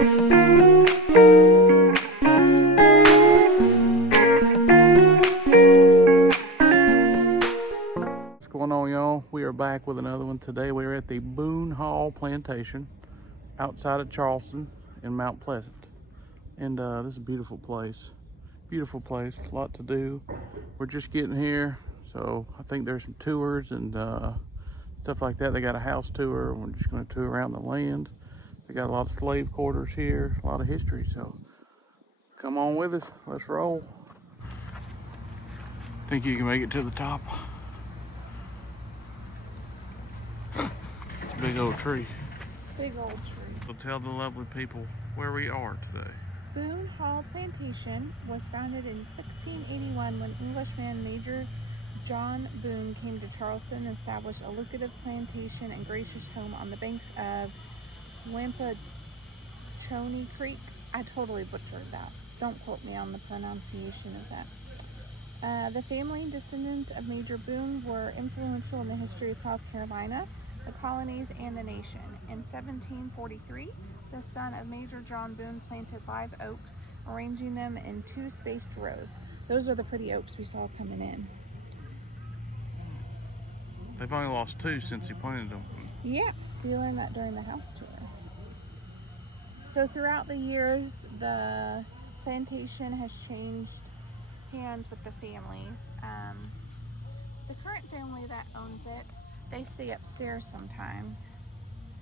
What's going on, y'all? We are back with another one. Today we are at the Boon Hall Plantation outside of Charleston in Mount Pleasant. And this is a beautiful place. Beautiful place, a lot to do. We're just getting here, so I think there's some tours and stuff like that. They got a house tour. We're just going to tour around the land. They got a lot of slave quarters here, a lot of history. So come on with us. Let's roll. Think you can make it to the top? It's a big old tree. Big old tree. So tell the lovely people where we are today. Boon Hall Plantation was founded in 1681 when Englishman Major John Boon came to Charleston and established a lucrative plantation and gracious home on the banks of Wampachoni Creek. I totally butchered that. Don't quote me on the pronunciation of that. The family and descendants of Major Boon were influential in the history of South Carolina, the colonies, and the nation. In 1743, the son of Major John Boon planted live oaks, arranging them in 2 spaced rows. Those are the pretty oaks we saw coming in. They've only lost 2 since he planted them. Yes, we learned that during the house tour. So throughout the years, the plantation has changed hands with the families. The current family that owns it, they stay upstairs sometimes.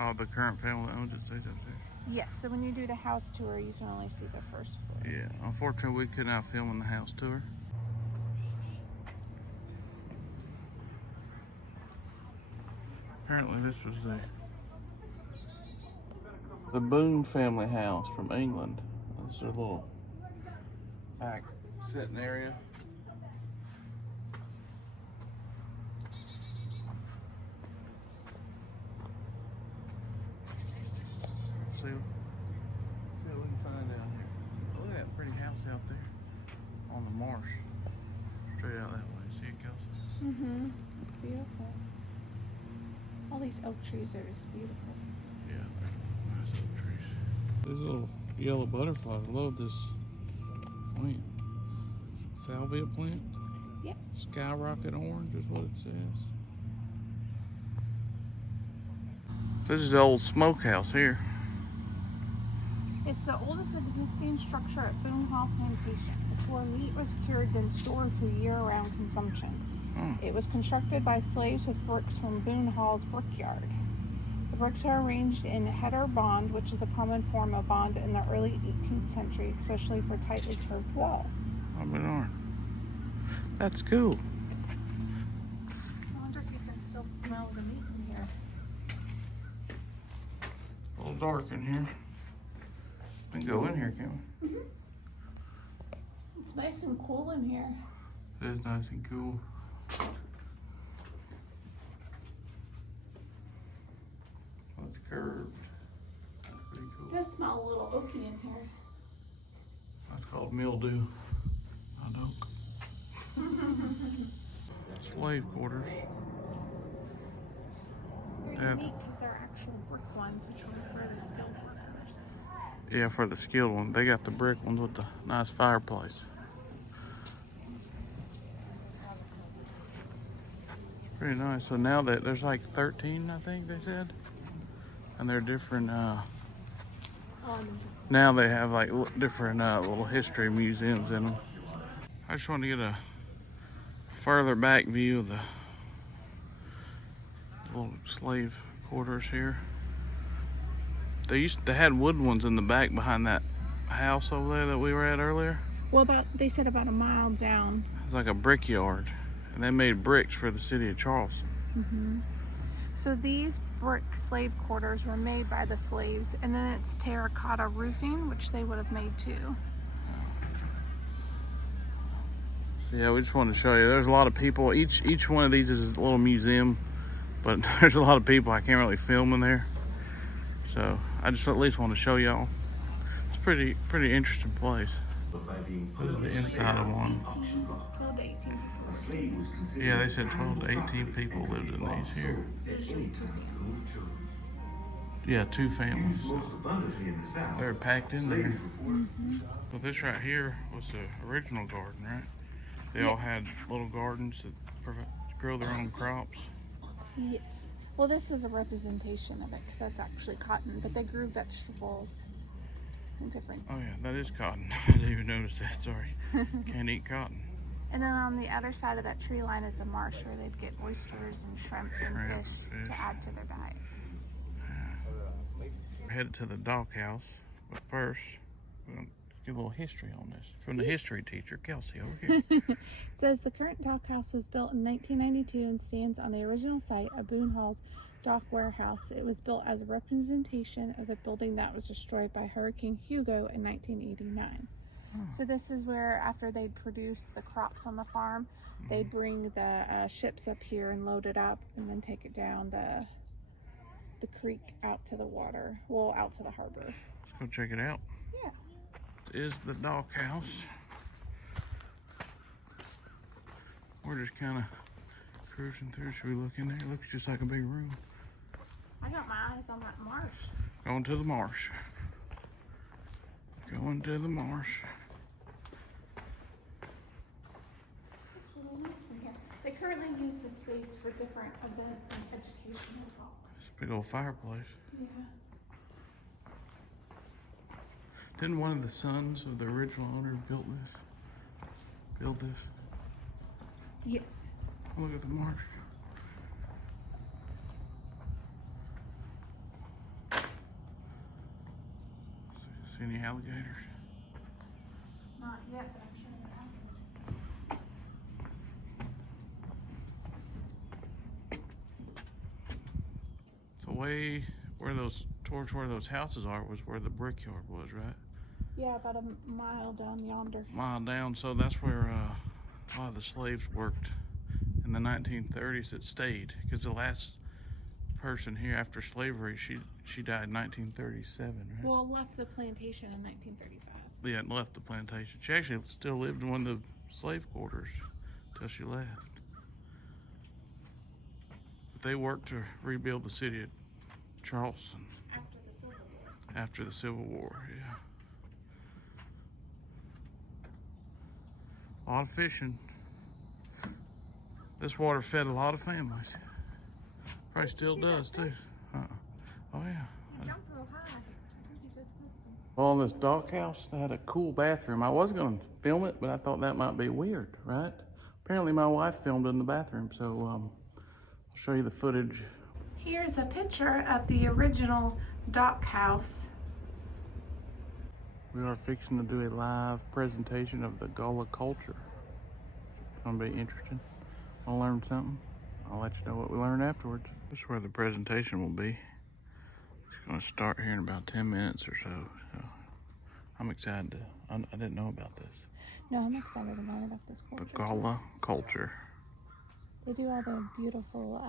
Oh, the current family that owns it stays upstairs? Yes, so when you do the house tour, you can only see the first floor. Yeah, unfortunately we could not film in the house tour. Apparently this was the Boon family house from England. This is their little back sitting area. See what we can find down here. Oh, look at that pretty house out there on the marsh. Straight out that way. See it, Kelsey? Mm-hmm. It's beautiful. All these oak trees are just beautiful. Yeah, nice oak trees. This little yellow butterfly. I love this plant. Salvia plant? Yes. Skyrocket orange is what it says. This is the old smokehouse here. It's the oldest existing structure at Boon Hall Plantation. It's where meat was cured then stored for year-round consumption. It was constructed by slaves with bricks from Boon Hall's brickyard. The bricks are arranged in header bond, which is a common form of bond in the early 18th century, especially for tightly curved walls. I mean, darn. That's cool. I wonder if you can still smell the meat in here. A little dark in here. We can go in here, can't we? Mm-hmm. It's nice and cool in here. It is nice and cool. Oh, it's curved. That's pretty cool. It does smell a little oaky in here. That's called mildew. I don't. Slave quarters. They're unique because they're actual brick ones, which will be for the skilled workers. Yeah, for the skilled one. They got the brick ones with the nice fireplace. Pretty nice. So now that there's like 13, I think they said, and they're different. Now they have like different little history museums in them. I just want to get a further back view of the little slave quarters here. They had wooden ones in the back behind that house over there that we were at earlier. Well, they said about a mile down. It's like a brickyard. And they made bricks for the city of Charleston. Mm-hmm. So these brick slave quarters were made by the slaves, and then it's terracotta roofing, which they would have made too. So yeah, we just wanted to show you. There's a lot of people. Each one of these is a little museum, but there's a lot of people. I can't really film in there. So I just at least want to show y'all. It's a pretty interesting place. This is the inside of one. 12 to 18 people. Yeah, they said 12 to 18 people lived in these here. Usually 2 families. Yeah, two families. Most abundantly in the south. They're packed in there. Mm-hmm. So this right here was the original garden, right? They all had little gardens that grow their own crops. Yes. Well, this is a representation of it because that's actually cotton, but they grew vegetables and different. Oh yeah, that is cotton. I didn't even notice that, sorry. Can't eat cotton. And then on the other side of that tree line is the marsh where they'd get oysters and shrimp and fish to add to their diet. We're headed to the doghouse, but first, we're going to do a little history on this. From the history teacher, Kelsey, over here. It says the current dockhouse was built in 1992 and stands on the original site of Boon Hall's dock warehouse. It was built as a representation of the building that was destroyed by Hurricane Hugo in 1989. So this is where, after they'd produce the crops on the farm, they'd bring the ships up here and load it up and then take it down the creek out to the water, well, out to the harbor. Let's go check it out. Yeah. This is the doghouse. We're just kind of cruising through. Should we look in there? It looks just like a big room. I got my eyes on that marsh. Going to the marsh. Going to the marsh. They currently use the space for different events and educational talks. Big old fireplace. Yeah. Didn't one of the sons of the original owner build this? Yes. Look at the marsh. See any alligators? Not yet, but I'm sure they're out. So way towards where those houses are was where the brickyard was, right? Yeah, about a mile down yonder. Mile down, so that's where a lot of the slaves worked in the 1930s that stayed, because the last person here after slavery, she died in 1937, right? Well, left the plantation in 1935. Yeah, left the plantation. She actually still lived in one of the slave quarters till she left. But they worked to rebuild the city of Charleston. After the Civil War. After the Civil War, yeah. A lot of fishing. This water fed a lot of families. Probably still does too. Oh yeah. You jumped real high. I think you just missed him. Well, in this doghouse, they had a cool bathroom. I was going to film it, but I thought that might be weird, right? Apparently my wife filmed in the bathroom, so I'll show you the footage. Here's a picture of the original dock house. We are fixing to do a live presentation of the Gala Culture. It's going to be interesting. I'll learn something. I'll let you know what we learn afterwards. This is where the presentation will be. It's going to start here in about 10 minutes or so. So I'm excited I didn't know about this. No, I'm excited to learn about this culture. The Gala Culture. They do all the beautiful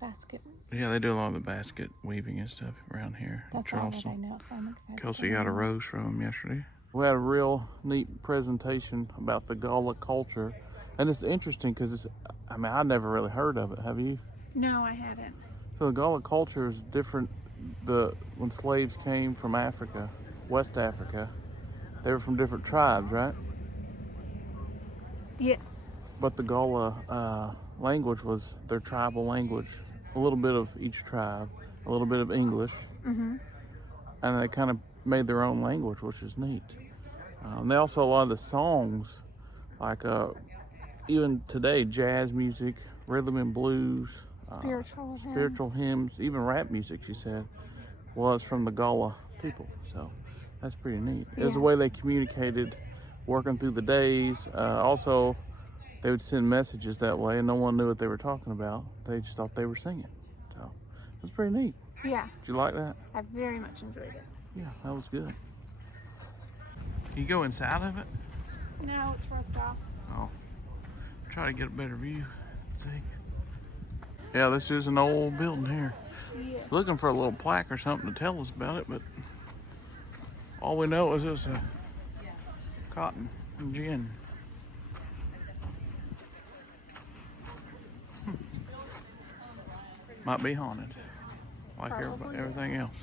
basket. Yeah, they do a lot of the basket weaving and stuff around here in That's all that I Charleston. know, so I'm excited. Kelsey got a rose from them yesterday. We had a real neat presentation about the Gala Culture. And it's interesting because I never really heard of it. Have you? No, I hadn't. So the Gala Culture is different. When slaves came from Africa, West Africa, they were from different tribes, right? Yes. But the Gala language was their tribal language. A little bit of each tribe, a little bit of English. Mm-hmm. And they kind of made their own language, which is neat. And they also, a lot of the songs, like even today, jazz music, rhythm and blues, spiritual hymns, even rap music, she said, was from the Gala people. So that's pretty neat. It was the way they communicated, working through the days. Also, they would send messages that way, and no one knew what they were talking about. They just thought they were singing. So it was pretty neat. Yeah. Did you like that? I very much enjoyed it. Yeah, that was good. Can you go inside of it? No, it's roped off. Oh, try to get a better view. See? Yeah, this is an old building here. Yeah. Looking for a little plaque or something to tell us about it, but all we know is it's a cotton and gin. Might be haunted. like Probably, everything else.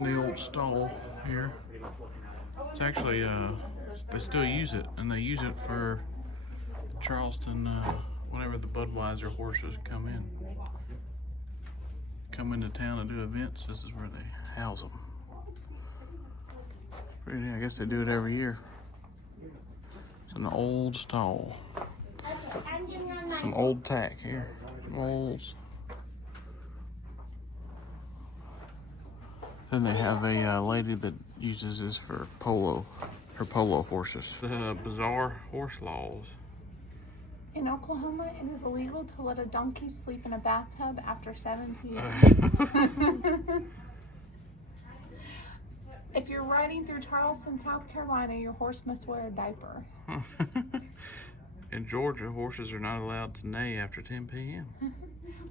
The old stall here. It's actually, they still use it, and they use it for Charleston, whenever the Budweiser horses come into town to do events. This is where they house them. Pretty neat. I guess they do it every year. It's an old stall. Some old tack here. Molds. Then they have a lady that uses this for her polo horses. Bizarre horse laws. In Oklahoma, it is illegal to let a donkey sleep in a bathtub after 7 p.m. If you're riding through Charleston, South Carolina, your horse must wear a diaper. In Georgia, horses are not allowed to neigh after 10 p.m.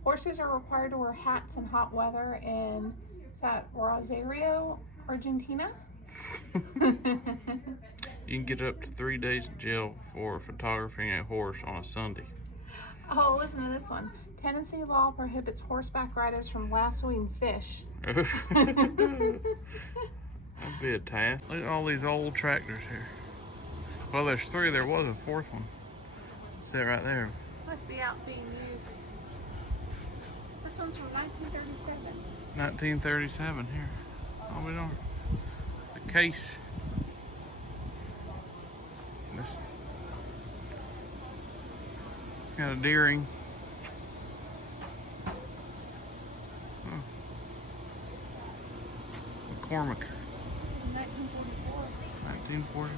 Horses are required to wear hats in hot weather in, is that Rosario, Argentina? You can get up to 3 days in jail for photographing a horse on a Sunday. Oh, listen to this one. Tennessee law prohibits horseback riders from lassoing fish. That'd be a task. Look at all these old tractors here. Well, there's 3. There was a 4th one. Sit right there. Must be out being used. This one's from 1937. 1937 here. Oh, we don't. The case. This. Got a deering. Oh. McCormick. 1944.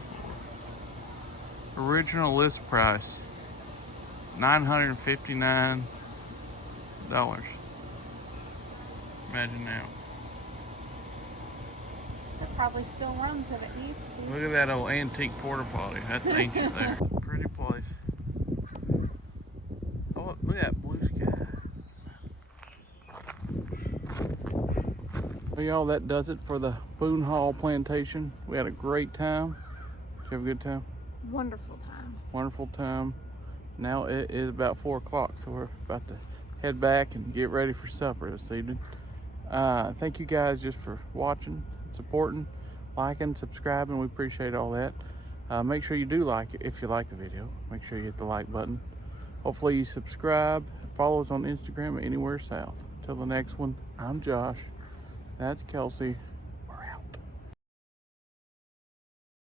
1944. Original list price $959. Imagine now. It probably still runs if it needs to. Look at that old antique porta potty. That's ancient there. Pretty place. Oh, look at that blue sky. Well, y'all, that does it for the Boon Hall Plantation. We had a great time. Did you have a good time? Wonderful time. Wonderful time. Now it is about 4 o'clock, so we're about to head back and get ready for supper this evening. Thank you guys just for watching, supporting, liking, subscribing. We appreciate all that. Make sure you do like it if you like the video. Make sure you hit the like button. Hopefully you subscribe. Follow us on Instagram at Anywhere South. Till the next one, I'm Josh. That's Kelsey.